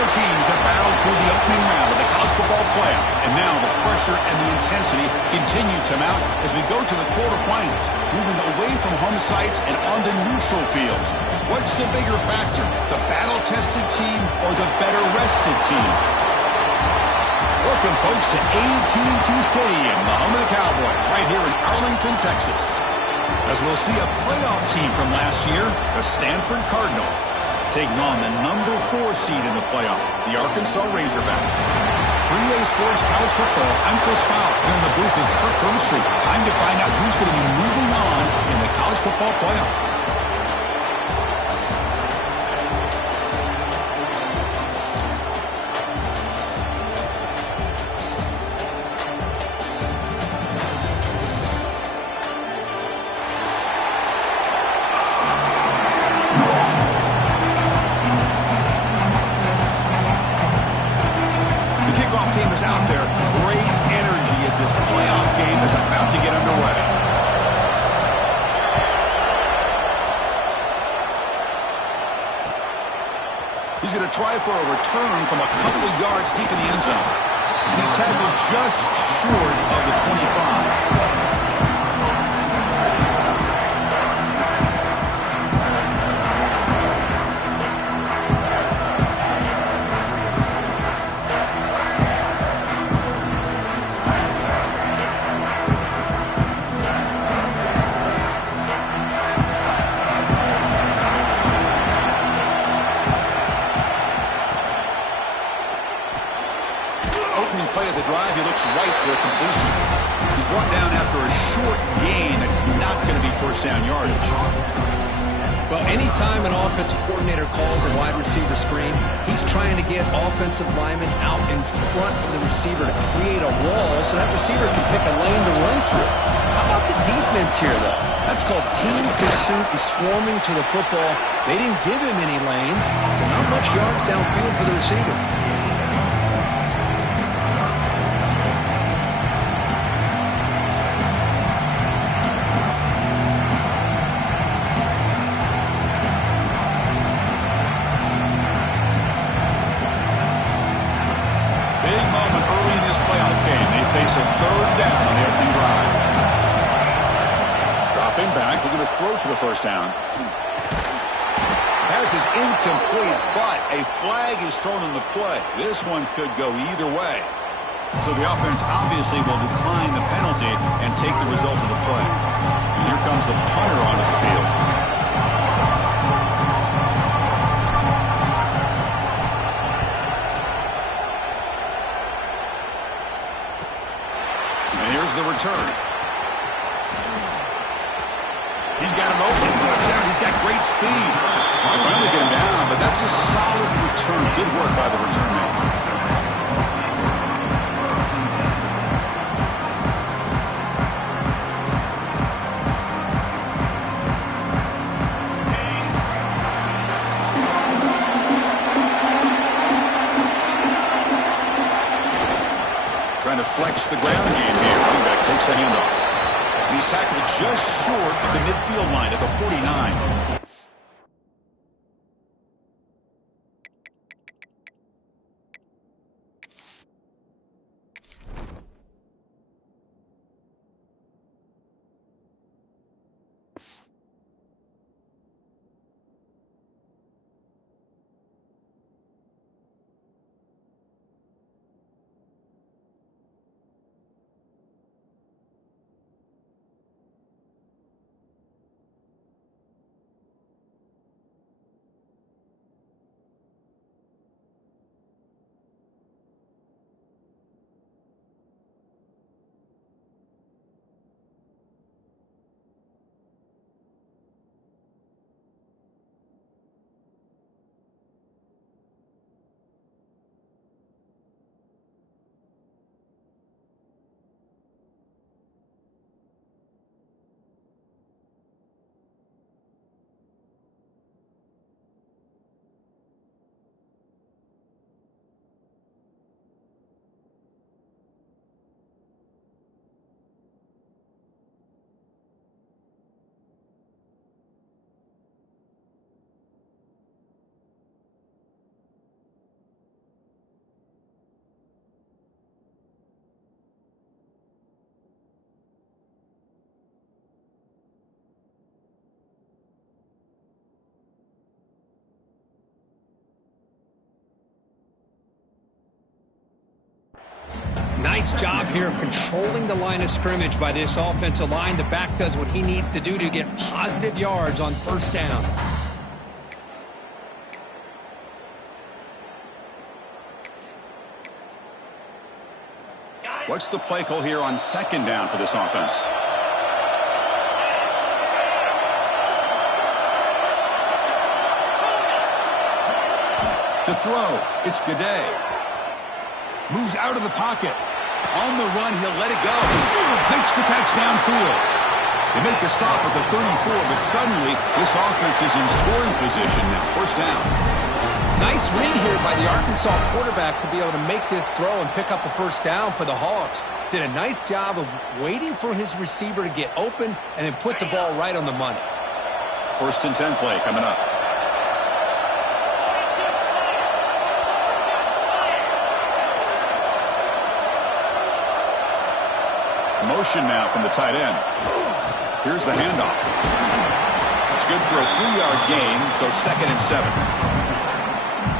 Four teams have battled through the opening round of the college football playoff, and now the pressure and the intensity continue to mount as we go to the quarterfinals, moving away from home sites and onto neutral fields. What's the bigger factor, the battle-tested team or the better-rested team? Welcome, folks, to AT&T Stadium, the home of the Cowboys, right here in Arlington, Texas. As we'll see a playoff team from last year, the Stanford Cardinal, taking on the number 4 seed in the playoff, the Arkansas Razorbacks. 3A Sports College Football, I'm Chris Fowler here in the booth with Kirk Herbstreit. Time to find out who's going to be moving on in the college football playoff. Try for a return from a couple of yards deep in the end zone. And he's tackled just short of the 25. Right for a completion. He's brought down after a short gain that's not going to be first down yardage. Well, anytime an offensive coordinator calls a wide receiver screen, he's trying to get offensive linemen out in front of the receiver to create a wall so that receiver can pick a lane to run through. How about the defense here, though? That's called team pursuit and swarming to the football. They didn't give him any lanes, so not much yards downfield for the receiver. Face a third down on the opening drive. Dropping back, looking to throw for the first down. Pass is incomplete, but a flag is thrown on the play. This one could go either way. So the offense obviously will decline the penalty and take the result of the play. And here comes the punter onto the field. The return. He's got him open. He's got great speed. They finally get him down, but that's a solid return. Good work by the return man. Trying to flex the ground game here. Running back takes the handoff. And he's tackled just short of the midfield line at the 49. Nice job here of controlling the line of scrimmage by this offensive line. The back does what he needs to do to get positive yards on first down. What's the play call here on second down for this offense? To throw, it's Gaudet. Moves out of the pocket. On the run, he'll let it go. Makes the catch downfield. They make the stop at the 34, but suddenly this offense is in scoring position now. First down. Nice read here by the Arkansas quarterback to be able to make this throw and pick up a first down for the Hogs. Did a nice job of waiting for his receiver to get open and then put the ball right on the money. First and 10 play coming up. Motion now from the tight end. Here's the handoff. It's good for a 3-yard gain, so second and 7.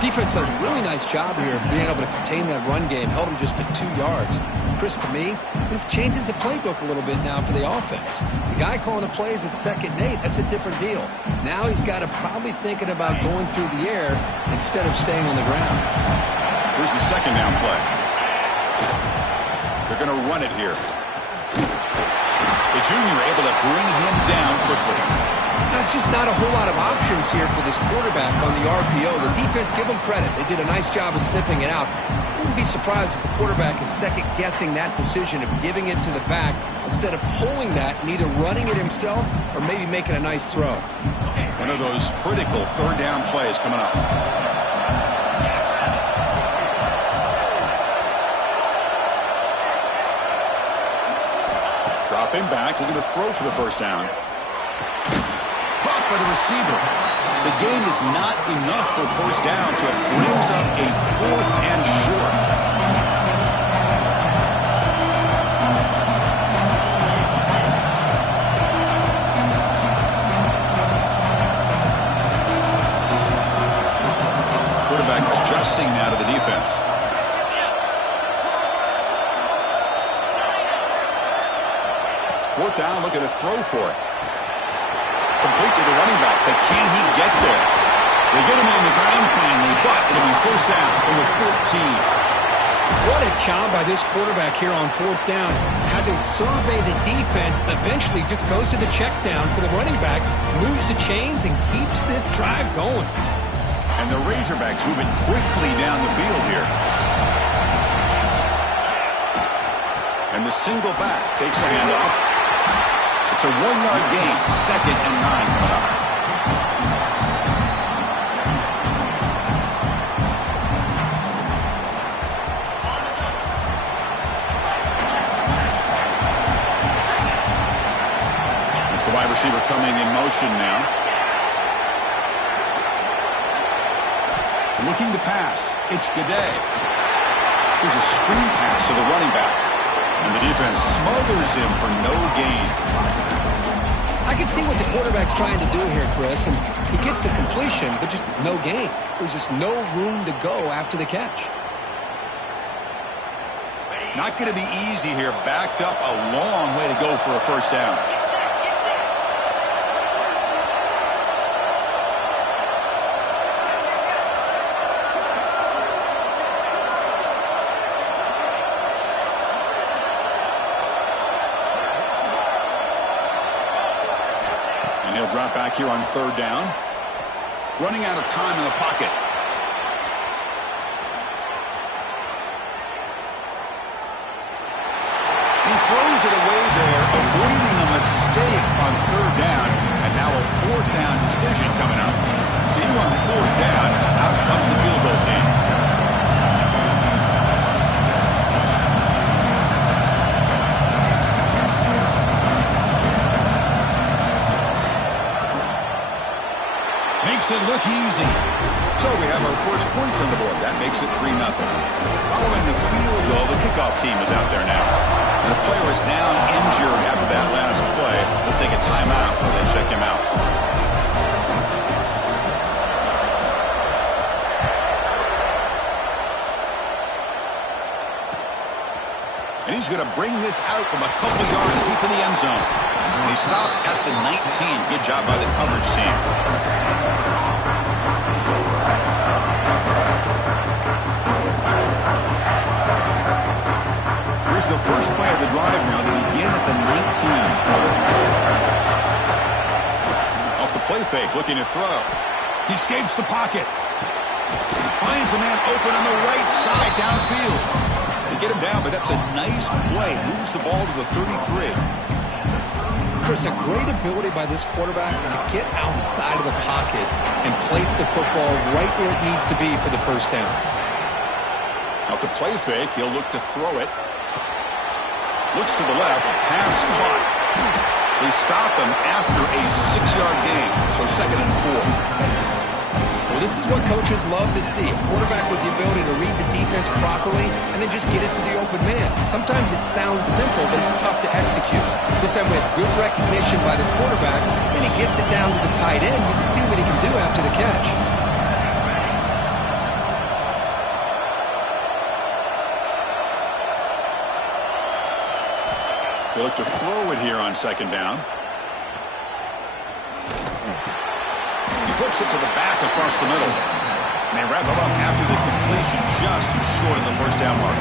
Defense does a really nice job here of being able to contain that run game. Held him just to 2 yards. Chris, to me, this changes the playbook a little bit now for the offense. The guy calling the plays at 2nd and 8, that's a different deal. Now he's got to probably thinking about going through the air instead of staying on the ground. Here's the second down play. They're going to run it here. The junior able to bring him down quickly. That's just not a whole lot of options here for this quarterback on the RPO. The defense, give them credit. They did a nice job of sniffing it out. I wouldn't be surprised if the quarterback is second-guessing that decision of giving it to the back instead of pulling that and either running it himself or maybe making a nice throw. One of those critical third down plays coming up. Dropping back, looking to throw for the first down. Caught by the receiver. The gain is not enough for first down, so it brings up a 4th and short. Quarterback adjusting now to the defense. Fourth down, looking to throw for it. Complete with the running back, but can he get there? They get him on the ground finally, but it'll be first down from the 14. What a job by this quarterback here on 4th down. Had to survey the defense, eventually just goes to the check down for the running back, moves the chains, and keeps this drive going. And the Razorbacks moving quickly down the field here. And the single back takes the handoff. It's a 1-yard gain, 2nd and 9 coming up. It's the wide receiver coming in motion now. Looking to pass. It's Gaudet. Here's a screen pass to the running back. And the defense smothers him for no gain. I can see what the quarterback's trying to do here, Chris, and he gets the completion, but just no gain. There's just no room to go after the catch. Not going to be easy here. Backed up a long way to go for a first down. Drop back here on 3rd down. Running out of time in the pocket. He throws it away there, avoiding a mistake on 3rd down. And now a 4th down decision coming up. So you on 4th down, out comes the field goal team. Makes it look easy. So we have our first points on the board. That makes it 3-0. Following the field goal, the kickoff team is out there now. And the player is down injured after that last play. We'll take a timeout and then check him out. He's going to bring this out from a couple yards deep in the end zone. And he stopped at the 19. Good job by the coverage team. Here's the first play of the drive now. They begin at the 19. Off the play fake, looking to throw. He escapes the pocket. Finds a man open on the right side downfield. They get him down, but that's a nice play. Moves the ball to the 33. Chris, a great ability by this quarterback to get outside of the pocket and place the football right where it needs to be for the first down. Off the play fake, he'll look to throw it. Looks to the left, pass caught. They stop him after a 6-yard gain, so 2nd and 4. Well, this is what coaches love to see. A quarterback with the ability to read the defense properly and then just get it to the open man. Sometimes it sounds simple, but it's tough to execute. This time we have good recognition by the quarterback, and he gets it down to the tight end. You can see what he can do after the catch. They look to throw it here on 2nd down. He flips it to the back across the middle. And they wrap it up after the completion, just short of the first down mark.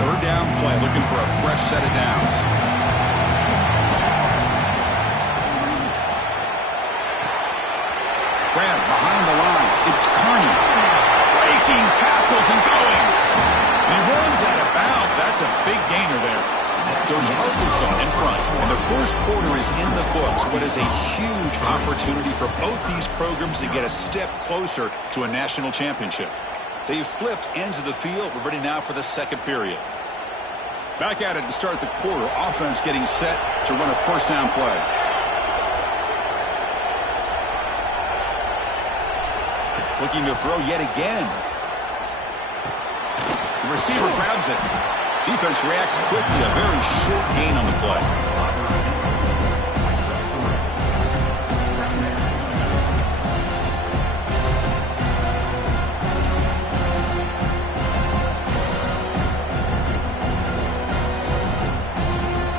Third down play, looking for a fresh set of downs. Grab behind the line. It's Carney. Breaking tackles and going. And he runs out of bounds. That's a big gainer there. So it's Arkansas in front, and the first quarter is in the books. What is a huge opportunity for both these programs to get a step closer to a national championship. They've flipped ends of the field. We're ready now for the second period. Back at it to start the quarter. Offense getting set to run a first down play. Looking to throw yet again. The receiver grabs it. Defense reacts quickly. A very short gain on the play.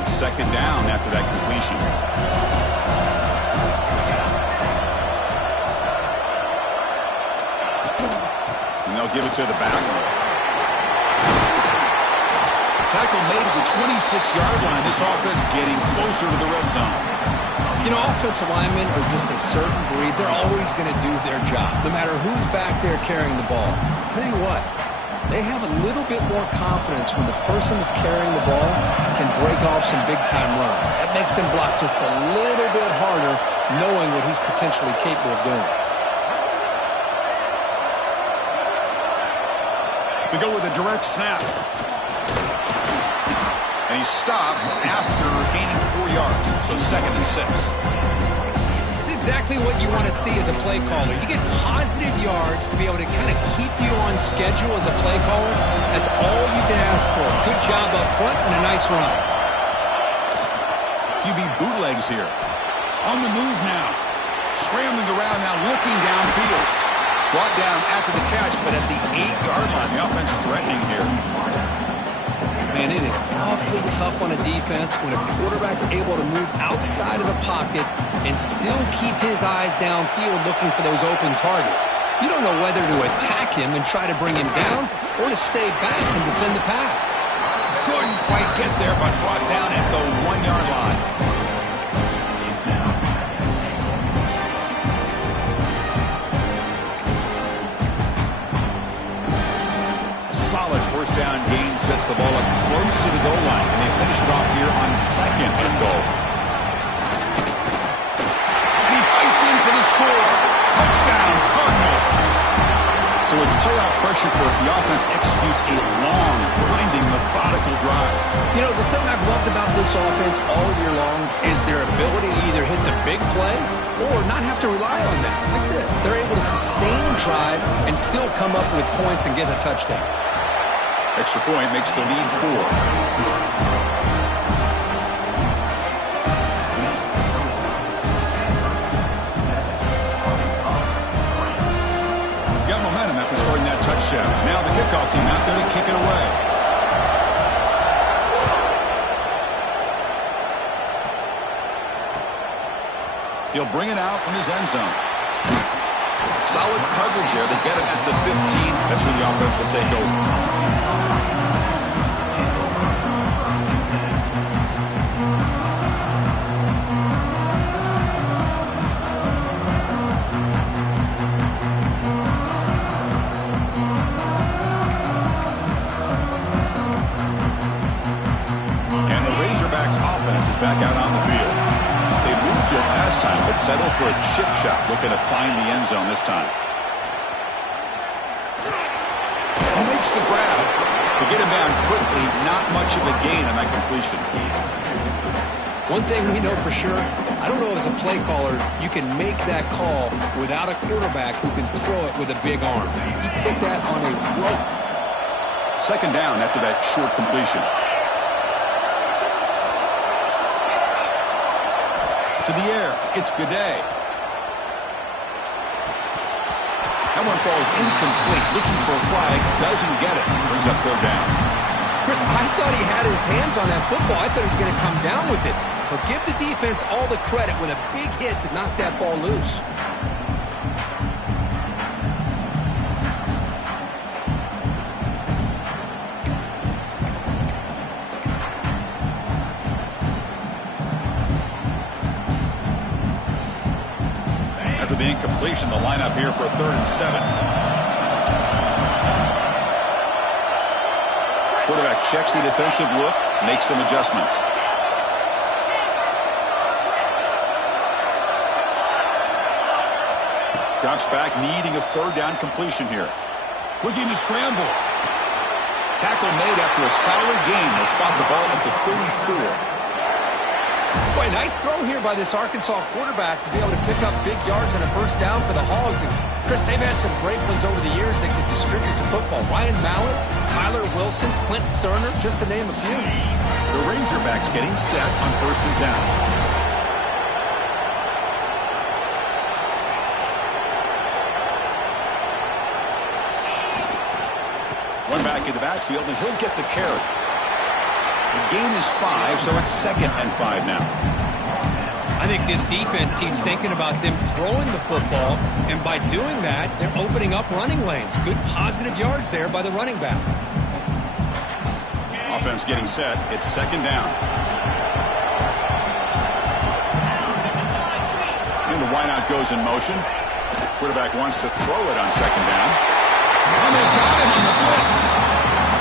Second down after that completion. And they'll give it to the back. Tackle made at the 26-yard line. This offense getting closer to the red zone. You know, offensive linemen are just a certain breed. They're always going to do their job, no matter who's back there carrying the ball. I'll tell you what, they have a little bit more confidence when the person that's carrying the ball can break off some big-time runs. That makes them block just a little bit harder, knowing what he's potentially capable of doing. They go with a direct snap. And he stopped after gaining 4 yards, so 2nd and 6. It's exactly what you want to see as a play caller. You get positive yards to be able to kind of keep you on schedule as a play caller. That's all you can ask for. Good job up front and a nice run. QB bootlegs here. On the move now. Scrambling around now, looking downfield. Brought down after the catch, but at the 8-yard line. The offense threatening here. Man, it is awfully tough on a defense when a quarterback's able to move outside of the pocket and still keep his eyes downfield looking for those open targets. You don't know whether to attack him and try to bring him down or to stay back and defend the pass. Couldn't quite get there, but brought down at the 1-yard line. Solid first down gain sets the ball up close to the goal line, and they finish it off here on 2nd and goal. He fights in for the score. Touchdown, Cardinal. So with playoff pressure for it, the offense executes a long, grinding, methodical drive. You know, the thing I've loved about this offense all year long is their ability to either hit the big play or not have to rely on that. Like this, they're able to sustain drive and still come up with points and get a touchdown. Extra point makes the lead 4. Got Belichick. Now the kickoff team out there to kick it away. He'll bring it out from his end zone. Solid coverage here. They get him at the 15. That's where the offense will take over. Offense is back out on the field. They moved it last time, but settled for a chip shot, looking to find the end zone this time. He makes the grab. To get him down quickly, not much of a gain on that completion. One thing we know for sure, I don't know as a play caller, you can make that call without a quarterback who can throw it with a big arm. He put that on a rope. Second down after that short completion. To the air, it's Goudet. That one falls incomplete, looking for a flag, doesn't get it, brings up third down. Chris, I thought he had his hands on that football. I thought he was going to come down with it. But give the defense all the credit with a big hit to knock that ball loose. The incompletion, the lineup here for a 3rd and 7. Quarterback checks the defensive look, makes some adjustments. Drops back, needing a 3rd down completion here. Looking to scramble. Tackle made after a solid gain. They spot the ball at the 34. Boy, nice throw here by this Arkansas quarterback to be able to pick up big yards and a 1st down for the Hogs. And Chris, they've had some great ones over the years that could distribute the football. Ryan Mallett, Tyler Wilson, Clint Sterner, just to name a few. The Razorbacks getting set on 1st and 10. One back in the backfield, and he'll get the carry. The gain is 5, so it's 2nd and 5 now. I think this defense keeps thinking about them throwing the football, and by doing that, they're opening up running lanes. Good positive yards there by the running back. Offense getting set. It's 2nd down. And the wideout goes in motion. Quarterback wants to throw it on 2nd down. And they've got him on the blitz.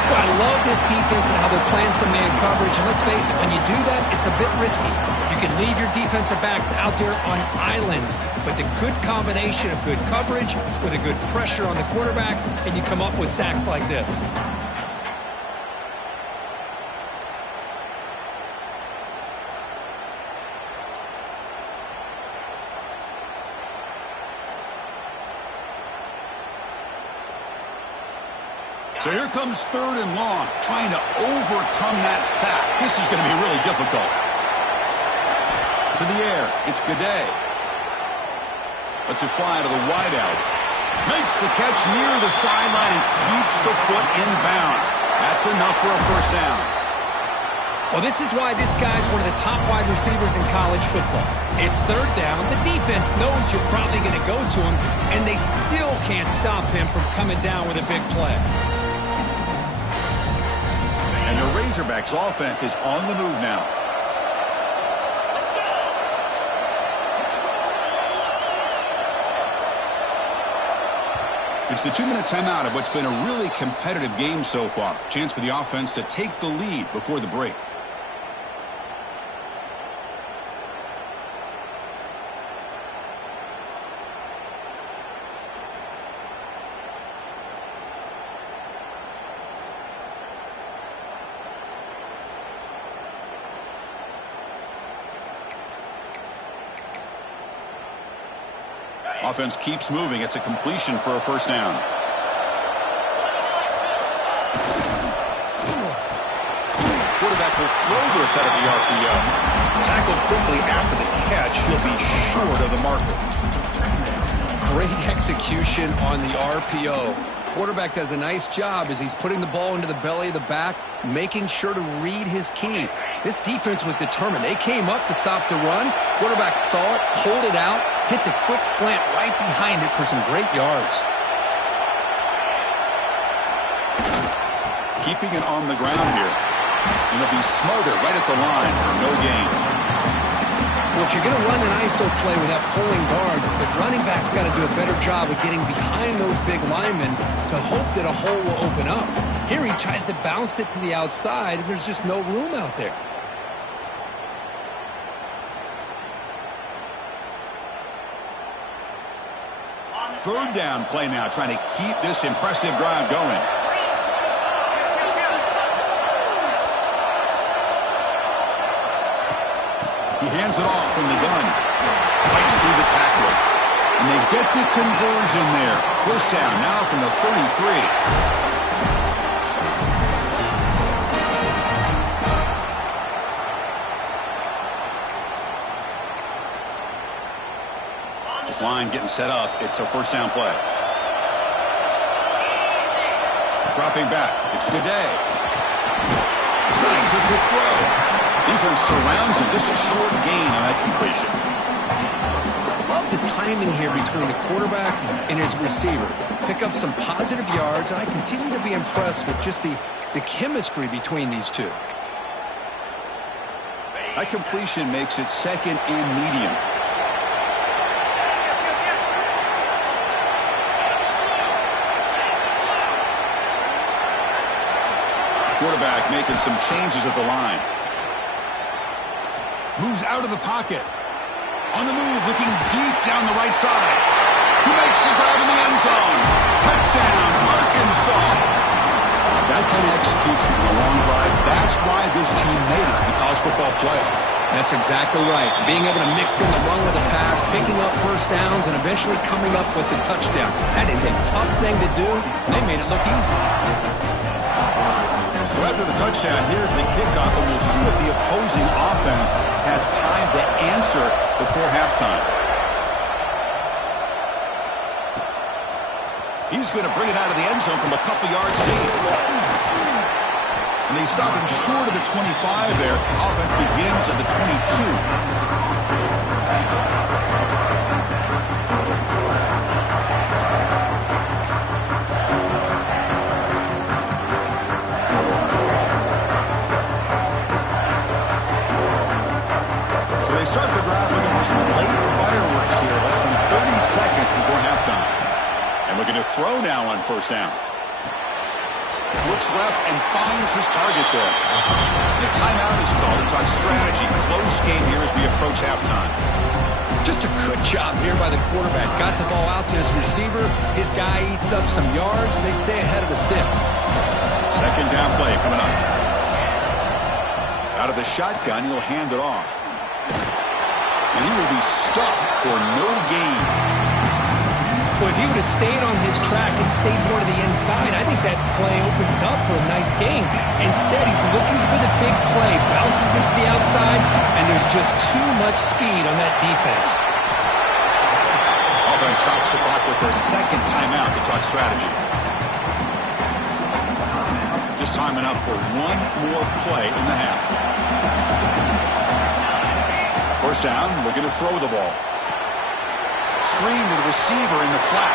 Well, I love this defense and how they're playing some man coverage. And let's face it, when you do that, it's a bit risky. You can leave your defensive backs out there on islands, but the good combination of good coverage with a good pressure on the quarterback, and you come up with sacks like this. So here comes 3rd and long, trying to overcome that sack. This is going to be really difficult. To the air, it's Goudet. Lets it fly to the wideout. Makes the catch near the sideline and keeps the foot in bounds. That's enough for a 1st down. Well, this is why this guy's one of the top wide receivers in college football. It's 3rd down. The defense knows you're probably going to go to him, and they still can't stop him from coming down with a big play. And the Razorbacks offense is on the move now. It's the 2-minute timeout of what's been a really competitive game so far. Chance for the offense to take the lead before the break. Offense keeps moving. It's a completion for a 1st down. Quarterback will throw this out of the RPO. Tackled quickly after the catch. He'll be short of the marker. Great execution on the RPO. quarterback does a nice job as he's putting the ball into the belly of the back, making sure to read his key. This defense was determined. They came up to stop the run. Quarterback saw it, pulled it out, hit the quick slant right behind it for some great yards. Keeping it on the ground here. And it'll be smothered right at the line for no gain. Well, if you're going to run an ISO play with that pulling guard, the running back's got to do a better job of getting behind those big linemen to hope that a hole will open up. Here he tries to bounce it to the outside, and there's just no room out there. Third down play now, trying to keep this impressive drive going. He hands it off from the gun. Fights through the tackle. And they get the conversion there. First down now from the 33. This line getting set up. It's a first down play. Dropping back. It's Goudet. Snags a good throw. Defense surrounds him. Just a short gain on that completion. Love the timing here between the quarterback and his receiver. Pick up some positive yards, and I continue to be impressed with just the chemistry between these two. That completion makes it second and medium. Quarterback making some changes at the line. Moves out of the pocket. On the move, looking deep down the right side. He makes the grab in the end zone. Touchdown, Arkansas. That kind of execution in a long drive, that's why this team made it to the college football playoff. That's exactly right. Being able to mix in the run with the pass, picking up first downs, and eventually coming up with the touchdown. That is a tough thing to do. They made it look easy. So after the touchdown, here's the kickoff, and we'll see if the opposing offense has time to answer before halftime. He's going to bring it out of the end zone from a couple yards deep. And they stop him short of the 25 there. Offense begins at the 22. Start the drive looking for some late fireworks here. Less than 30 seconds before halftime. And looking to throw now on first down. Looks left and finds his target there. And a timeout is called to talk strategy. Close game here as we approach halftime. Just a good job here by the quarterback. Got the ball out to his receiver. His guy eats up some yards, and they stay ahead of the sticks. Second down play coming up. Out of the shotgun, he'll hand it off. And he will be stuffed for no gain. Well, if he would have stayed on his track and stayed more to the inside, I think that play opens up for a nice gain. Instead, he's looking for the big play, bounces it to the outside, and there's just too much speed on that defense. Offense stops the clock with their second timeout to talk strategy. Just timing up for one more play in the half. First down, looking to throw the ball. Screen to the receiver in the flat.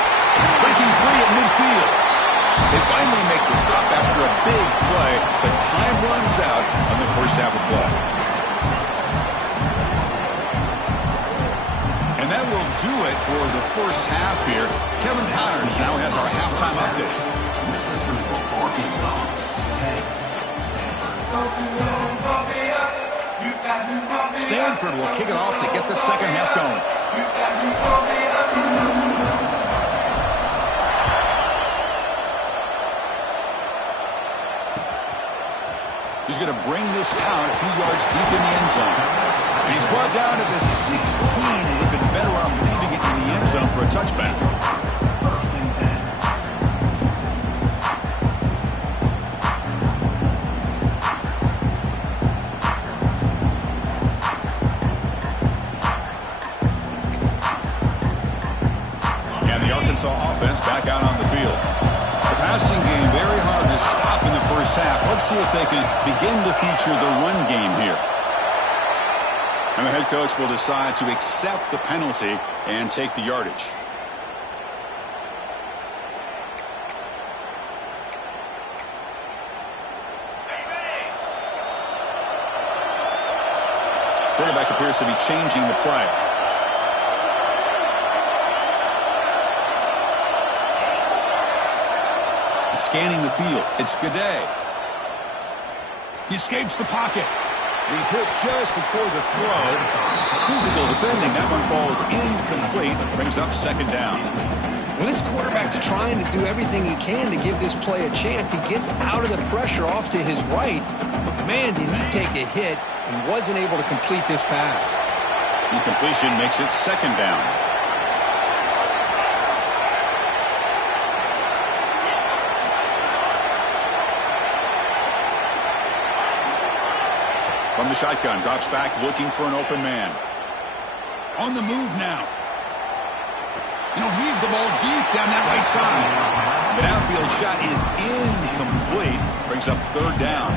Breaking free at midfield. They finally make the stop after a big play, but time runs out on the first half of play. And that will do it for the first half here. Kevin Connors now has our halftime update. Stanford will kick it off to get the second half going. He's going to bring this count a few yards deep in the end zone. And he's brought down to the 16. Would have been better off leaving it in the end zone for a touchback. Arkansas offense back out on the field. first half. Let's see if they can begin to feature the run game here. And the head coach will decide to accept the penalty and take the yardage. Quarterback appears to be changing the play. Scanning the field. It's Gaudet. He escapes the pocket. He's hit just before the throw. Physical defending. That one falls incomplete. Brings up second down. Well, this quarterback's trying to do everything he can to give this play a chance. He gets out of the pressure off to his right. But, man, did he take a hit and wasn't able to complete this pass. Incompletion makes it second down. From the shotgun, drops back looking for an open man. On the move now. And he'll heave the ball deep down that right side. The downfield shot is incomplete. Brings up third down.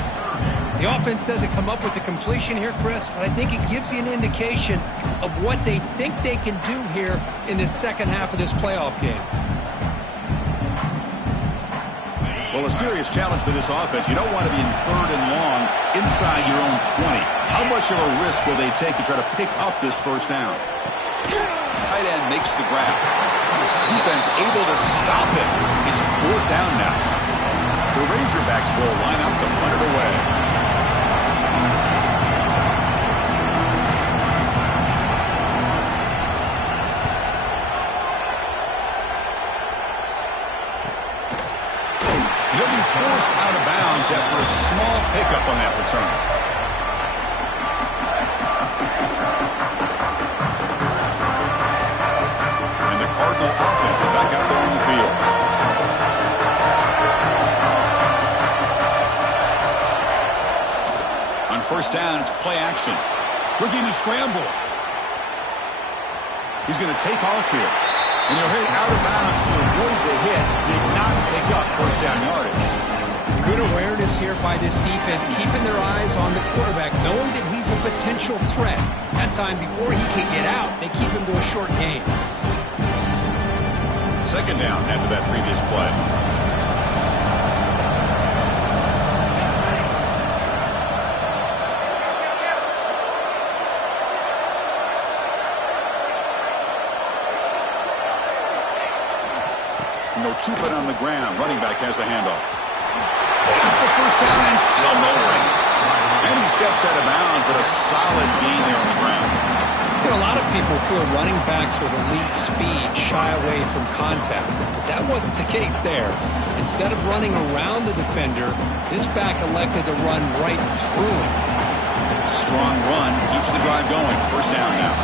The offense doesn't come up with the completion here, Chris, but I think it gives you an indication of what they think they can do here in the second half of this playoff game. Well, a serious challenge for this offense. You don't want to be in third and long inside your own 20. How much of a risk will they take to try to pick up this first down? Tight end makes the grab. Defense able to stop it. It's fourth down now. The Razorbacks will line up to punt it away. He'll be forced out of bounds after a small pickup on that return. And the Cardinal offense is back out there on the field. On first down, it's play action. Looking to scramble. He's going to take off here. And he'll hit out of bounds to avoid the hit. Did not pick up first down yardage. Good awareness here by this defense, keeping their eyes on the quarterback, knowing that he's a potential threat. That time before he can get out, they keep him to a short gain. Second down after that previous play. They'll keep it on the ground. Running back has the handoff. The first down and still motoring. And he steps out of bounds, but a solid gain there on the ground. You know, a lot of people feel running backs with elite speed shy away from contact. But that wasn't the case there. Instead of running around the defender, this back elected to run right through him. It's a strong run. Keeps the drive going. First down now.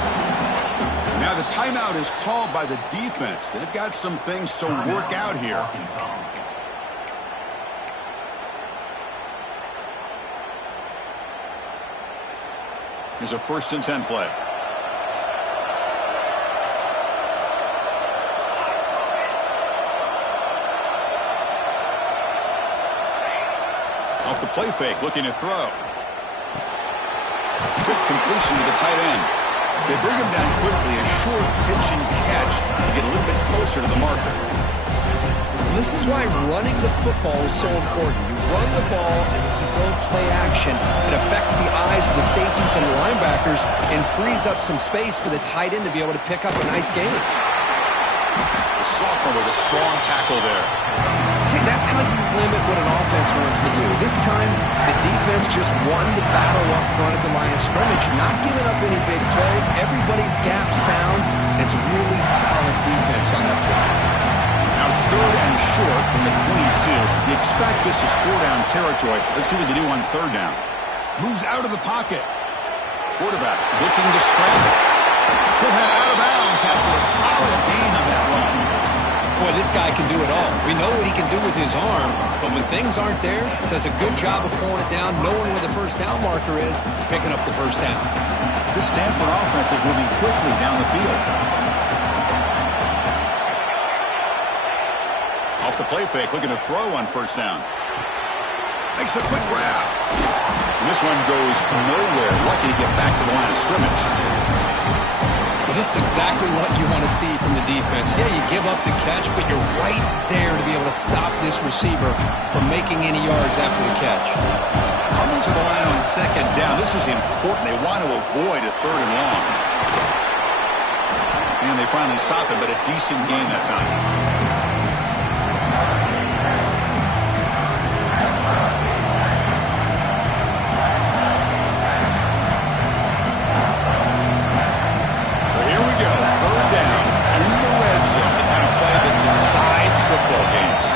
Now the timeout is called by the defense. They've got some things to work out here. Here's a 1st and 10 play. Off the play fake, looking to throw. Good completion to the tight end. They bring him down quickly, a short pitch and catch to get a little bit closer to the marker. This is why running the football is so important. You run the ball, and if you go play action, it affects the eyes of the safeties and the linebackers and frees up some space for the tight end to be able to pick up a nice gain. The sophomore with a strong tackle there. See, that's how you limit what an offense wants to do. This time, the defense just won the battle up front at the line of scrimmage, not giving up any big plays. Everybody's gap sound, and it's really solid defense on that play. Now it's third and short from the 22. You expect this is 4-down territory. Let's see what they do on third down. Moves out of the pocket. Quarterback looking to scramble. Could head out of bounds after a solid gain on that run. Boy, this guy can do it all. We know what he can do with his arm, but when things aren't there, does a good job of pulling it down, knowing where the first down marker is, picking up the first down. This Stanford offense is moving quickly down the field. Off the play fake, looking to throw on first down. Makes a quick grab. And this one goes nowhere. Lucky to get back to the line of scrimmage. Well, this is exactly what you want to see from the defense. Yeah, you give up the catch, but you're right there to be able to stop this receiver from making any yards after the catch. Coming to the line on second down. This is important. They want to avoid a third and long. And they finally stop it, but a decent gain that time. Football games.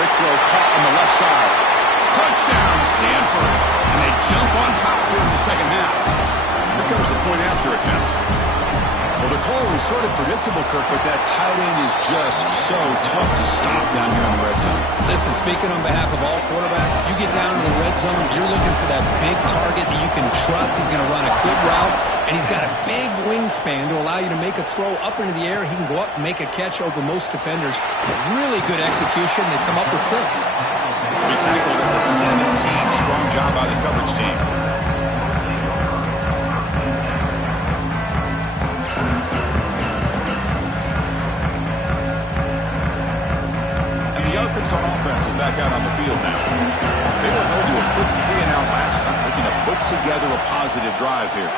Quick throw caught on the left side. Touchdown, Stanford. And they jump on top here in the second half. Here comes the point after attempt. Well, the call was sort of predictable, Kirk, but that tight end is just so tough to stop down here in the red zone. Listen, speaking on behalf of all quarterbacks, you get down in the red zone, you're looking for that big target that you can trust. He's going to run a good route, and he's got a big wingspan to allow you to make a throw up into the air. He can go up and make a catch over most defenders. Really good execution. They come up with 6. He tackled at the 17. Strong job by the coverage team. On offense is back out on the field now. They were held to a quick 3-and-out last time, looking to put together a positive drive here.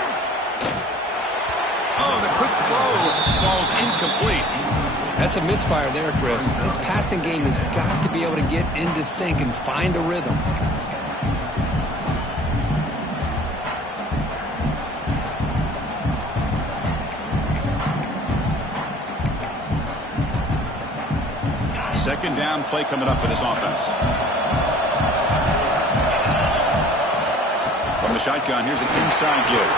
Oh, the quick throw falls incomplete. That's a misfire there, Chris. This passing game has got to be able to get into sync and find a rhythm. Second down play coming up for this offense. From the shotgun, here's an inside give.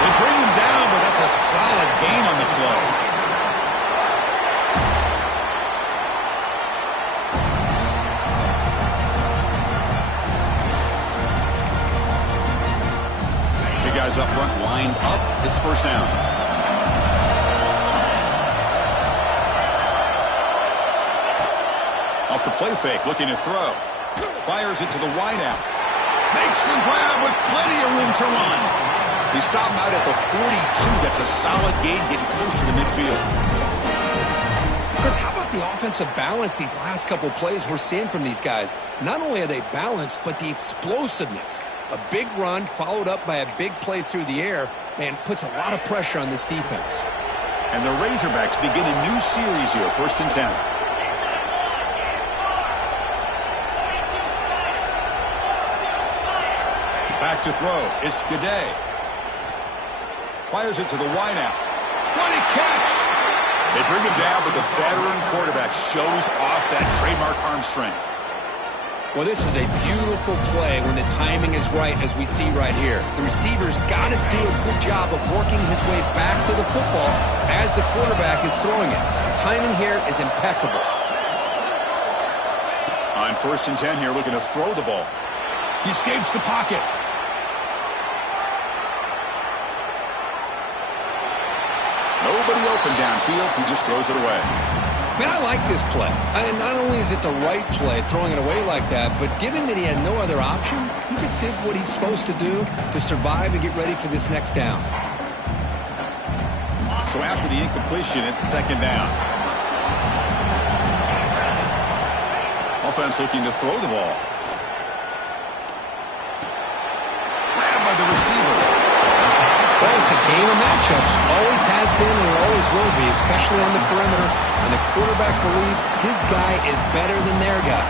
They bring him down, but that's a solid gain on the play. Big guys up front lined up. It's first down. Off the play fake, looking to throw. Fires it to the wideout. Makes the grab with plenty of room to run. He stopped out at the 42. That's a solid gain, getting closer to midfield. Chris, how about the offensive balance these last couple plays we're seeing from these guys? Not only are they balanced, but the explosiveness. A big run followed up by a big play through the air, man, puts a lot of pressure on this defense. And the Razorbacks begin a new series here, 1st and 10. Back to throw. It's Gaudet. Fires it to the wideout. What a catch! They bring him down, but the veteran quarterback shows off that trademark arm strength. Well, this is a beautiful play when the timing is right, as we see right here. The receiver's got to do a good job of working his way back to the football as the quarterback is throwing it. The timing here is impeccable. On 1st and 10 here, looking to throw the ball. He escapes the pocket. Nobody open downfield. He just throws it away. Man, I like this play. Not only is it the right play, throwing it away like that, but given that he had no other option, he just did what he's supposed to do to survive and get ready for this next down. So after the incompletion, it's 2nd down. Offense looking to throw the ball. Grabbed by the receiver. Well, it's a game of matchups. Always has been and always will be, especially on the perimeter. And the quarterback believes his guy is better than their guy.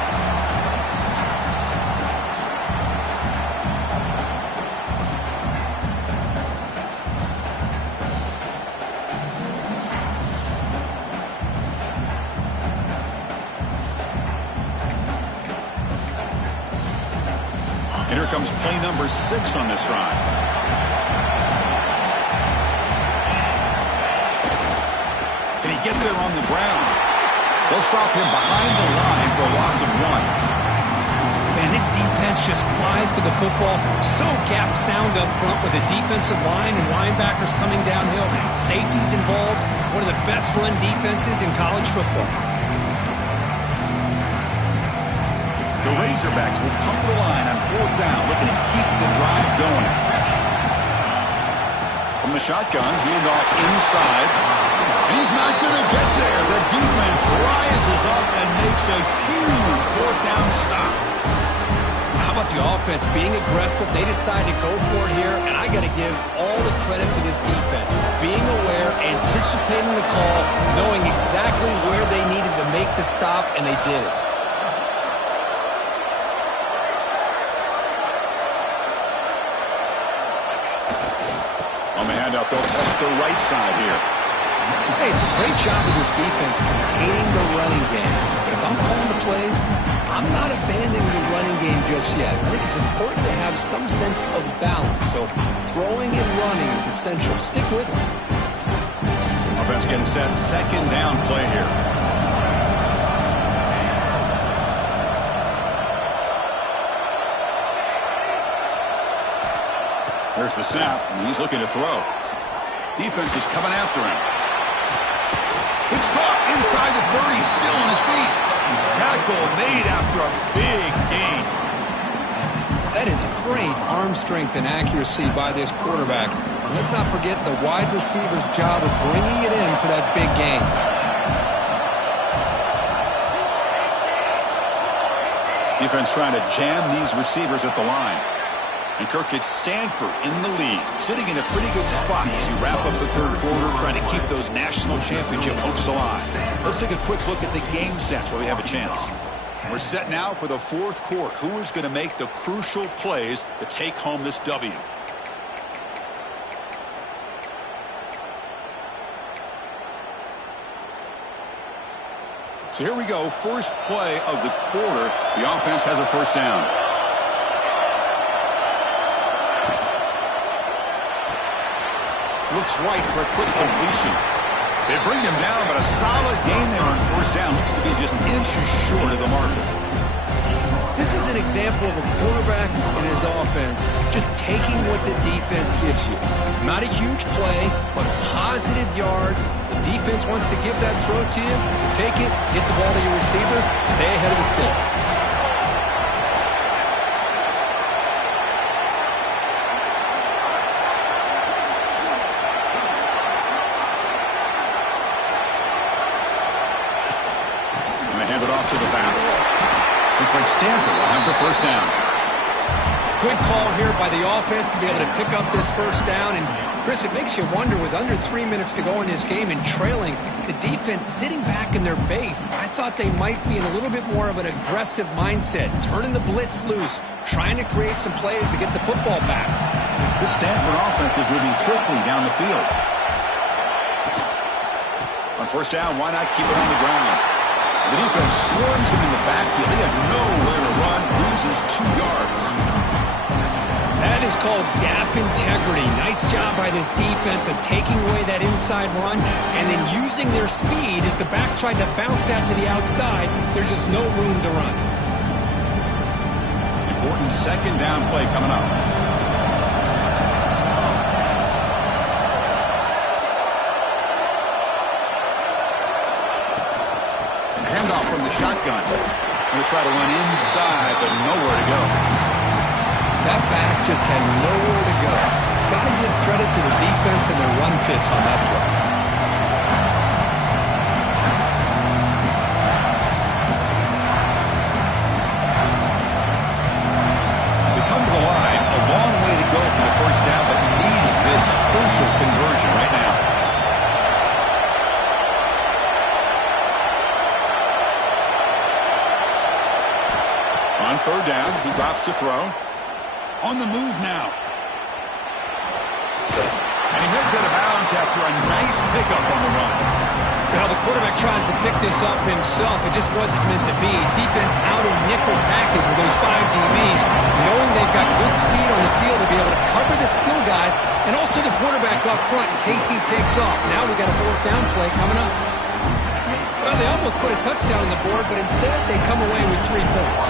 And here comes play number 6 on this drive. Get there on the ground. They'll stop him behind the line for a loss of 1. Man, this defense just flies to the football. So gap sound up front with the defensive line and linebackers coming downhill. Safeties involved. One of the best run defenses in college football. The Razorbacks will come to the line on 4th down, looking to keep the drive going. From the shotgun, handoff inside. And he's not going to get there. The defense rises up and makes a huge 4th down stop. How about the offense being aggressive? They decide to go for it here, and I got to give all the credit to this defense. Being aware, anticipating the call, knowing exactly where they needed to make the stop, and they did it. On the handout, they'll test the right side here. Hey, it's a great job of this defense containing the running game. But if I'm calling the plays, I'm not abandoning the running game just yet. I think it's important to have some sense of balance. So throwing and running is essential. Stick with it. Offense getting set. 2nd down play here. There's the snap, and he's looking to throw. Defense is coming after him. It's caught inside the 30, still on his feet. Tackle made after a big gain. That is great arm strength and accuracy by this quarterback. And let's not forget the wide receiver's job of bringing it in for that big gain. Defense trying to jam these receivers at the line. And Kirk gets Stanford in the lead, sitting in a pretty good spot as you wrap up the 3rd quarter, trying to keep those national championship hopes alive. Let's take a quick look at the game sets where we have a chance. We're set now for the 4th quarter. Who is going to make the crucial plays to take home this W? So here we go. First play of the quarter. The offense has a 1st down. Looks right for a quick completion. They bring him down, but a solid gain there on 1st down. Looks to be just inches short of the marker. This is an example of a quarterback and his offense just taking what the defense gives you. Not a huge play, but positive yards. The defense wants to give that throw to you. Take it, get the ball to your receiver, stay ahead of the sticks. Hand it off to the back. Looks like Stanford will have the 1st down. Good call here by the offense to be able to pick up this 1st down. And, Chris, it makes you wonder, with under 3 minutes to go in this game and trailing, the defense sitting back in their base, I thought they might be in a little bit more of an aggressive mindset, turning the blitz loose, trying to create some plays to get the football back. This Stanford offense is moving quickly down the field. On 1st down, why not keep it on the ground? The defense swarms him in the backfield. He had nowhere to run, loses 2 yards. That is called gap integrity. Nice job by this defense of taking away that inside run and then using their speed as the back tried to bounce that to the outside. There's just no room to run. Important 2nd down play coming up. Handoff from the shotgun. Going to try to run inside, but nowhere to go. That back just had nowhere to go. Got to give credit to the defense and their run fits on that play. They come to the line. A long way to go for the 1st down, but needing this crucial conversion right now. On 3rd down, he drops to throw. On the move now. And he heads out of bounds after a nice pickup on the run. Now the quarterback tries to pick this up himself. It just wasn't meant to be. Defense out in nickel package with those 5 DBs, knowing they've got good speed on the field to be able to cover the skill guys, and also the quarterback up front in case he takes off. Now we got a 4th down play coming up. Well, they almost put a touchdown on the board, but instead they come away with 3 points.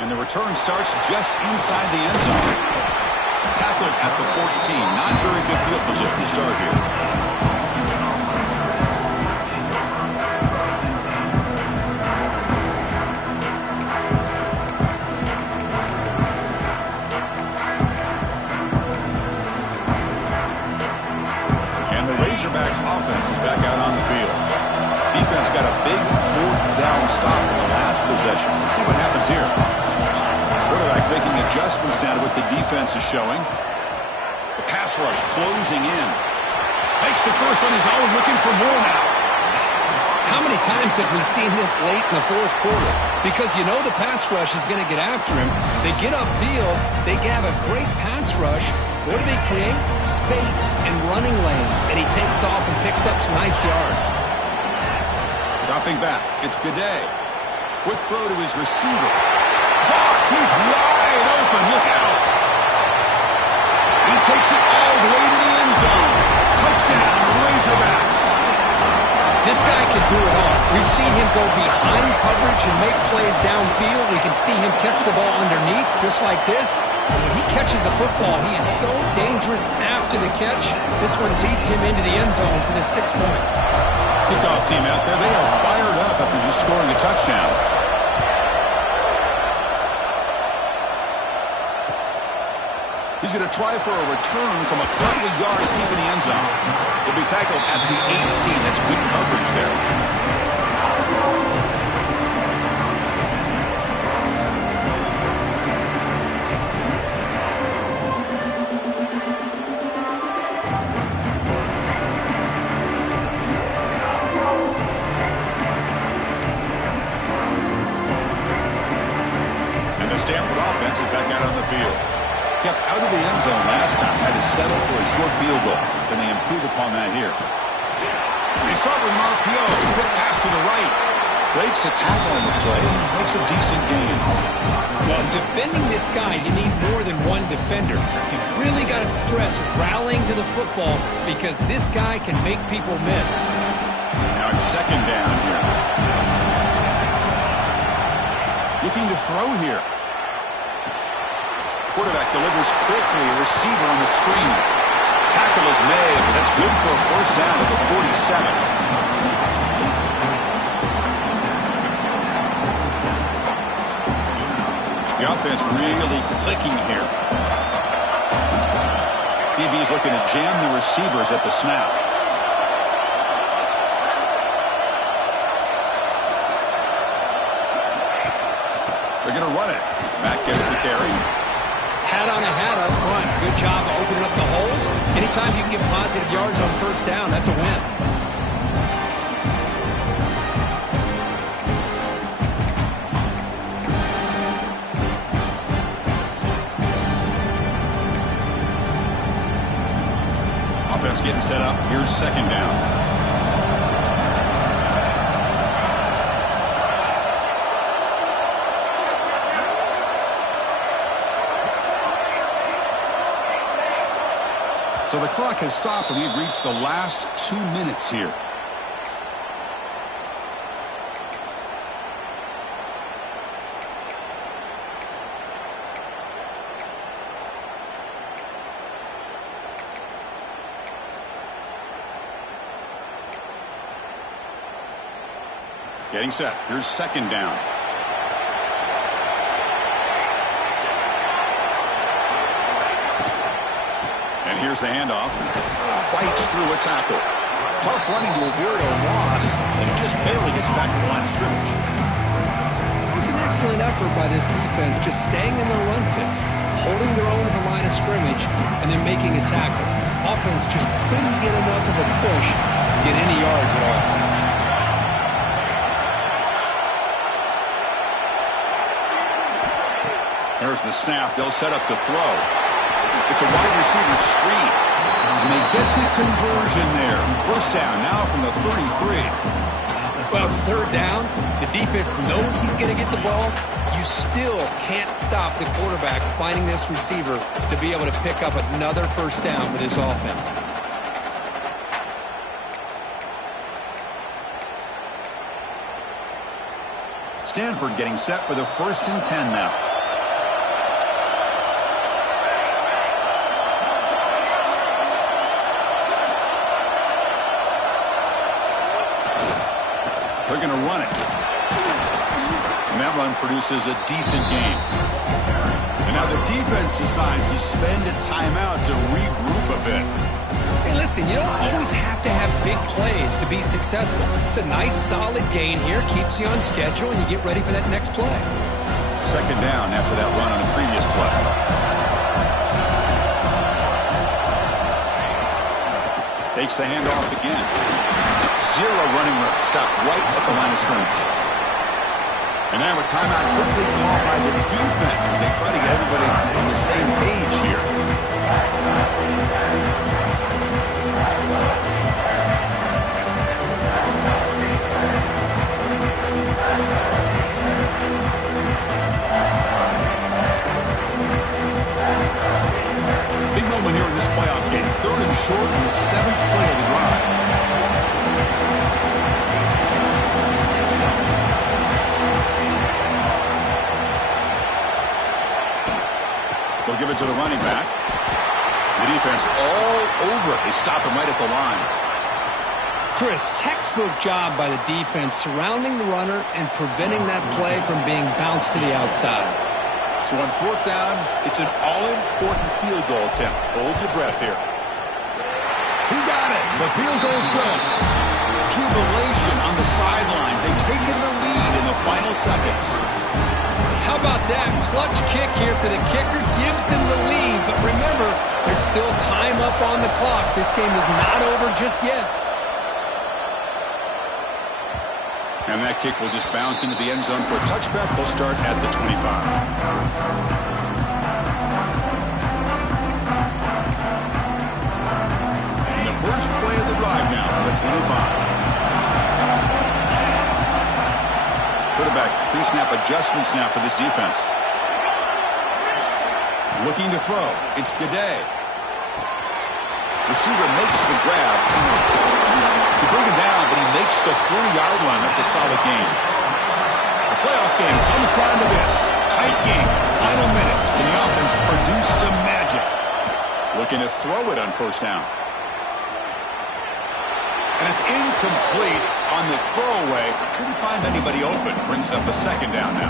And the return starts just inside the end zone. Tackled at the 14. Not very good field position to start here. stop in the last possession. Let's see what happens here. Quarterback making adjustments now to what the defense is showing. The pass rush closing in. Makes the first on his own, looking for more now. How many times have we seen this late in the fourth quarter? Because you know the pass rush is going to get after him. They get upfield. They have a great pass rush. What do they create? Space and running lanes. And he takes off and picks up some nice yards. Dropping back. It's Gaudet. Quick throw to his receiver. Caught. He's wide open. Look out. He takes it all the way to the end zone. Touchdown, Razorbacks. This guy can do it all. We've seen him go behind coverage and make plays downfield. We can see him catch the ball underneath, just like this. And when he catches the football, he is so dangerous after the catch. This one leads him into the end zone for the 6 points. Kickoff team out there. They are fired up after just scoring a touchdown. He's going to try for a return from a couple of yards deep in the end zone. He'll be tackled at the 18. That's good coverage there. And the Stanford offense is back out on the field. Kept out of the end zone last time. Had to settle for a short field goal. Can they improve upon that here? They start with an RPO. Quick pass to the right. Breaks a tackle on the play. Makes a decent gain. Well, defending this guy, you need more than one defender. You really got to stress rallying to the football because this guy can make people miss. Now it's second down here. Looking to throw here. Quarterback delivers quickly. A receiver on the screen. Tackle is made. That's good for a first down to the 47. The offense really clicking here. DB is looking to jam the receivers at the snap. They're going to run it. Matt gets the carry. Hat on a hat up front. Good job of opening up the holes. Anytime you can get positive yards on first down, that's a win. Offense getting set up. Here's second down. So the clock has stopped, and we've reached the last 2 minutes here. Getting set. Here's second down. And here's the handoff. Fights through a tackle. Tough running to avoid a loss, and just barely gets back to the line of scrimmage. It was an excellent effort by this defense, just staying in their run fix, holding their own at the line of scrimmage, and then making a tackle. Offense just couldn't get enough of a push to get any yards at all. There's the snap. They'll set up to throw. It's a wide receiver screen. And they get the conversion there. First down now from the 33. Well, it's third down. The defense knows he's going to get the ball. You still can't stop the quarterback finding this receiver to be able to pick up another first down for this offense. Stanford getting set for the 1st and 10 now. They're going to run it. And that run produces a decent gain. And now the defense decides to spend a timeout to regroup a bit. Hey, listen, you don't always have to have big plays to be successful. It's a nice, solid gain here, keeps you on schedule, and you get ready for that next play. Second down after that run on a previous play. Takes the handoff again. Zero running room. Stop right at the line of scrimmage. And now a timeout quickly called by the defense as they try to get everybody on the same page here. Big moment here in this playoff game. 3rd and short in the 7th play of the drive. They'll give it to the running back. The defense all over it. They stop him right at the line. Chris, textbook job by the defense surrounding the runner and preventing that play from being bounced to the outside. So on 4th down, it's an all-important field goal attempt. Hold your breath here. He got it. The field goal's good. Jubilation on the sidelines. They've taken the lead in the final seconds. How about that? Clutch kick here for the kicker. Gives them the lead. But remember, there's still time up on the clock. This game is not over just yet. And that kick will just bounce into the end zone for a touchback. They'll start at the 25. And the first play of the drive now for the 25. Quarterback pre-snap adjustments now for this defense. Looking to throw. It's Gaudet. Receiver makes the grab. They bring him down, but he makes the 40-yard line. That's a solid gain. The playoff game comes down to this. Tight game. Final minutes. Can the offense produce some magic? Looking to throw it on 1st down. And it's incomplete on the throwaway. Couldn't find anybody open. Brings up a 2nd down now.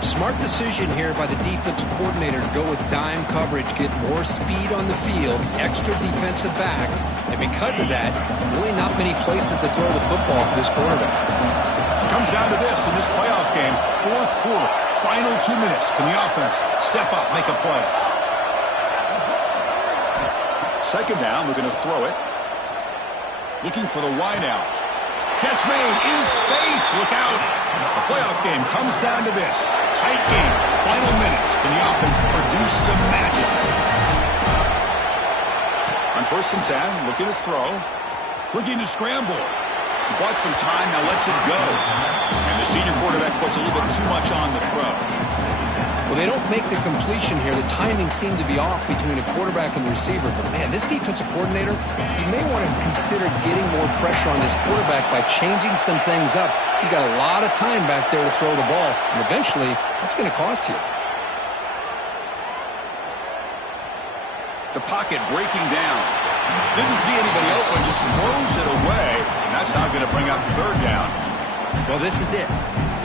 Smart decision here by the defensive coordinator to go with dime coverage, get more speed on the field, extra defensive backs, and because of that, really not many places to throw the football for this quarterback. Comes down to this in this playoff game. 4th quarter, final 2 minutes. Can the offense step up, make a play? 2nd down, we're going to throw it. Looking for the wide out. Catch made in space. Look out. The playoff game comes down to this. Tight game. Final minutes. Can the offense produce some magic? On 1st and 10, looking to throw. Looking to scramble. He bought some time, now lets it go. And the senior quarterback puts a little bit too much on the throw. Well, they don't make the completion here. The timing seemed to be off between a quarterback and the receiver. But, man, this defensive coordinator, he may want to consider getting more pressure on this quarterback by changing some things up. You got a lot of time back there to throw the ball, and eventually that's going to cost you. The pocket breaking down. Didn't see anybody open, just throws it away. And that's how going to bring up 3rd down. Well, this is it.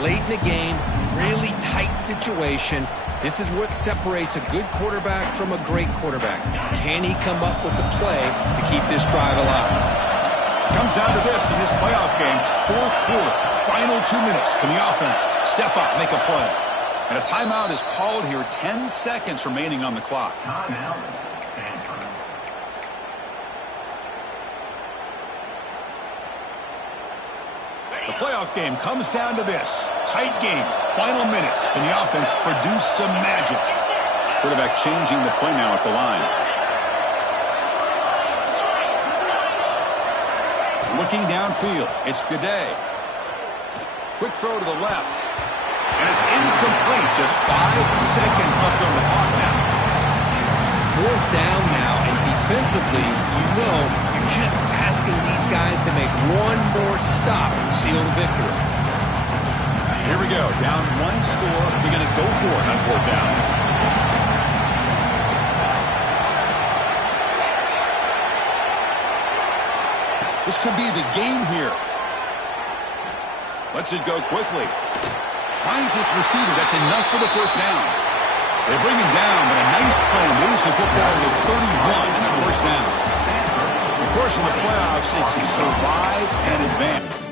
Late in the game, really tight situation. This is what separates a good quarterback from a great quarterback. Can he come up with the play to keep this drive alive? Comes down to this in this playoff game. 4th quarter, final 2 minutes. Can the offense step up, make a play? And a timeout is called here. 10 seconds remaining on the clock. The playoff game comes down to this. Tight game. Final minutes. Can the offense produce some magic? Quarterback changing the play now at the line. Looking downfield. It's Gaudet. Quick throw to the left. And it's incomplete. Just 5 seconds left on the clock now. 4th down now, and defensively, you know, you're just asking these guys to make one more stop to seal the victory. Here we go. Down 1 score. We're going to go for it on 4th down. This could be the game here. Lets it go quickly. Finds this receiver. That's enough for the 1st down. They bring him down, but a nice play moves the football to 31 and a first down. Of course, in the playoffs, it's survive and advance.